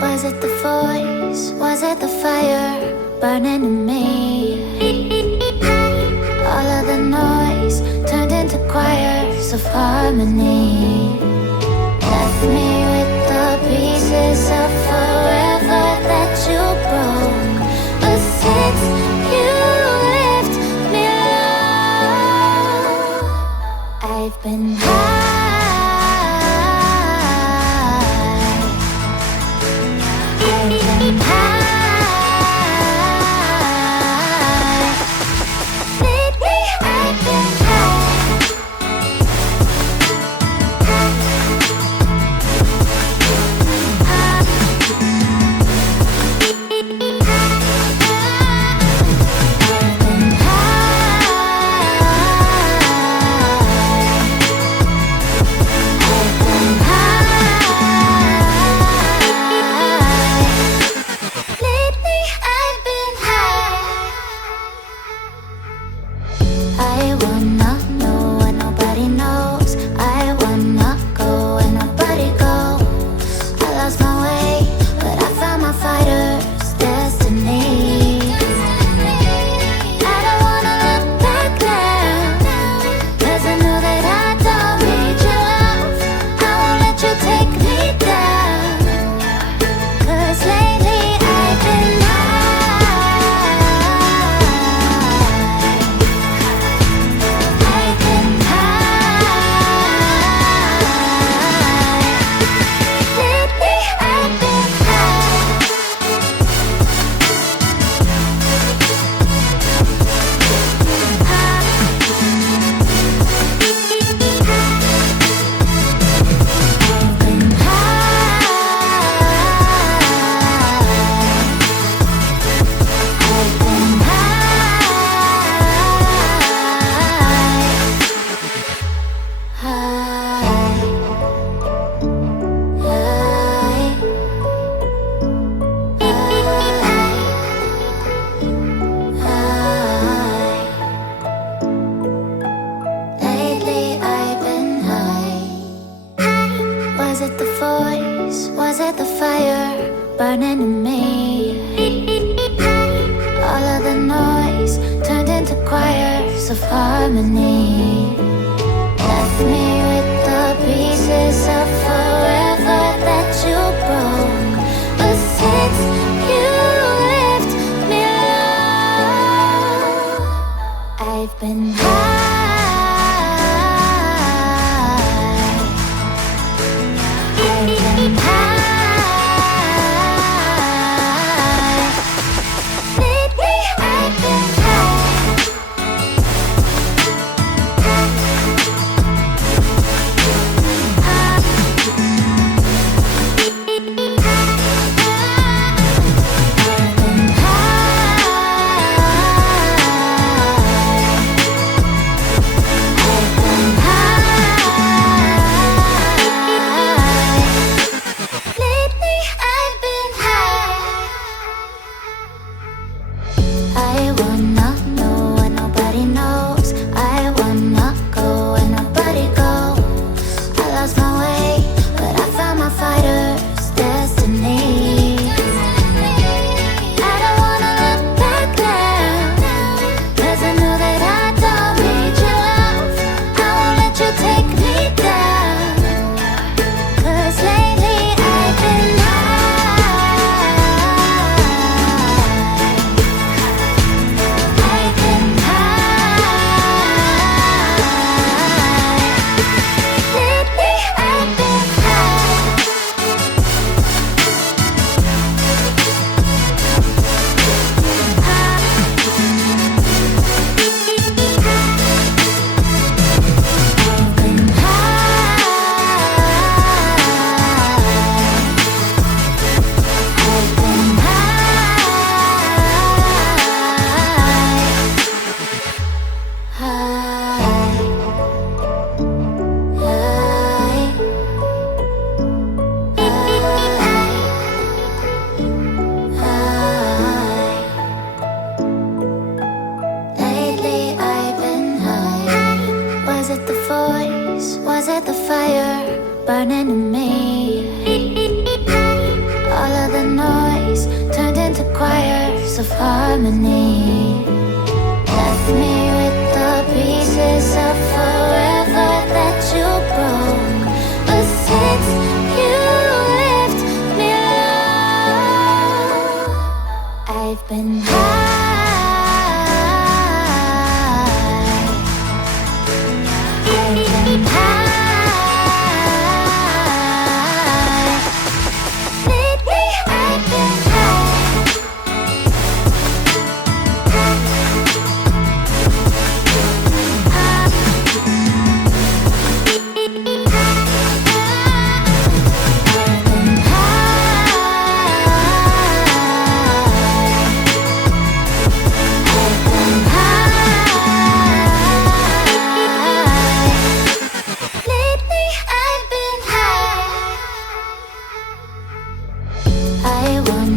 Was it the voice? Was it the fire burning in me? All of the noise turned into choirs of harmony. Left me with the pieces of forever that you broke. But since you left me alone, I've been high. Burning in me. All of the noise turned into choirs of harmony. Left me with the pieces of forever that you broke. But since you left me alone, I've been high. I've been high. harmony. Left me with the pieces of forever that you broke. But since you left me alone, I've been high. I've been high. Lately I've been I want